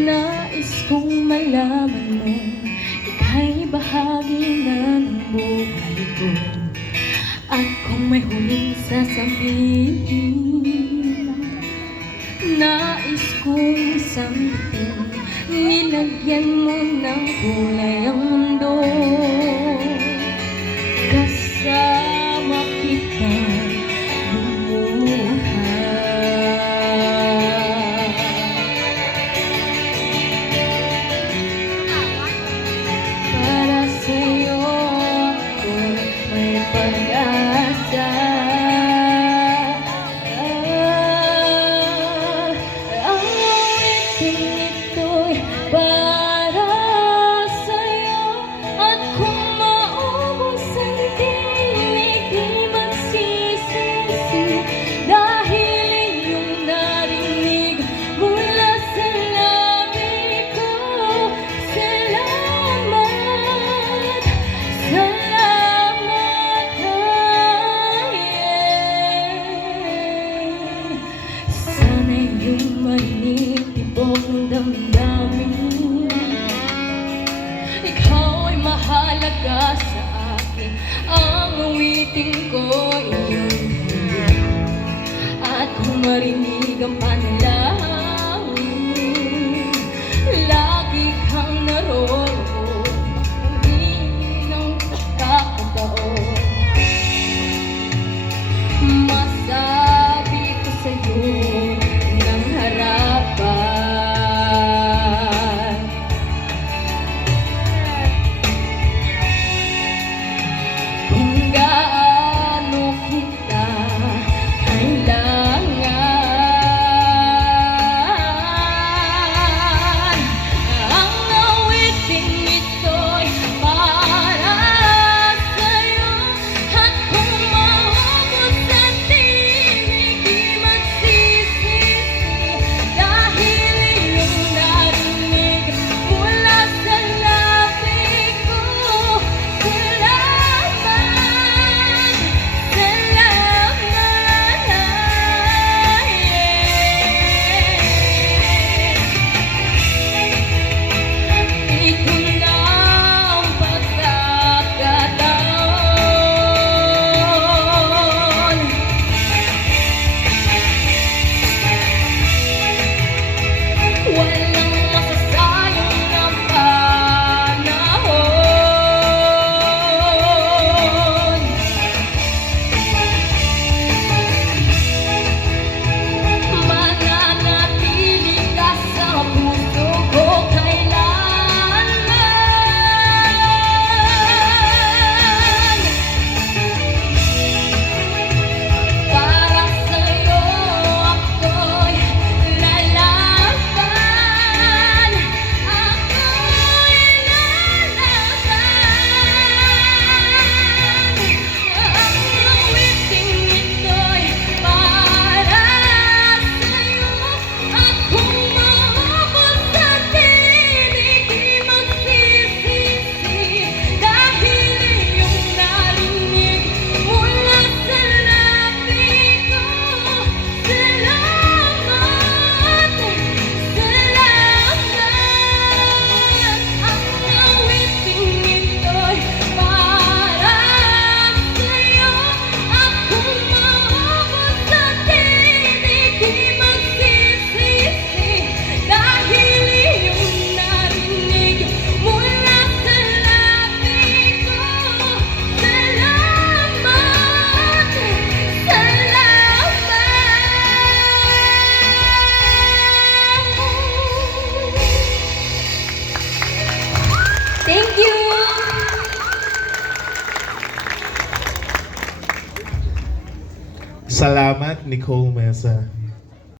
Nais kong malaman mo, ika'y bahagi na ng buhay ko. At kung may huling sasabihin, nais kong sambitin, nilagyan mo ng kulay ang mundo. Kasama kita lumuha. Para sa'yo ako may pag-asa. Ang awiting ito'y para sa'yo. At kung maubos ang tinig, di magsisisi, dahil iyong narinig mula sa labi ko. Salamat, salamat, sana iyong marinig tibok damdamin. Ikaw ay mahalaga sa akin, ang awitin ko iyong huli. At kung marinig ang panalangin, lagi kang naroon, hindi ng pagkakataon. Masabi ko sa'yo ng harapan, kung gaano kita kailangan. Ang awiting ito'y para sa'yo. At kung maubos ang tinig, di magsisisi, dahil iyong narinig mula sa labi ko. Ito na ang pagkakataon. Walang masasayang na panahon. Mananatili ka sa puso ko kailanman. Para sa'yo ako'y lalaban. Ako'y lalaban. Ang awiting ito'y para sa'yo. At kung maubos ang tinig, di magsisisi, dahil iyong narinig mula sa labi ko. Salamat, salamat. Ang awiting ito'y para sa'yo. At kung maubos ang tinig, di magsisisi, dahil iyong narinig mula sa labi ko. Salamat, salamat. Thank you. Salamat, Nicole Mesa.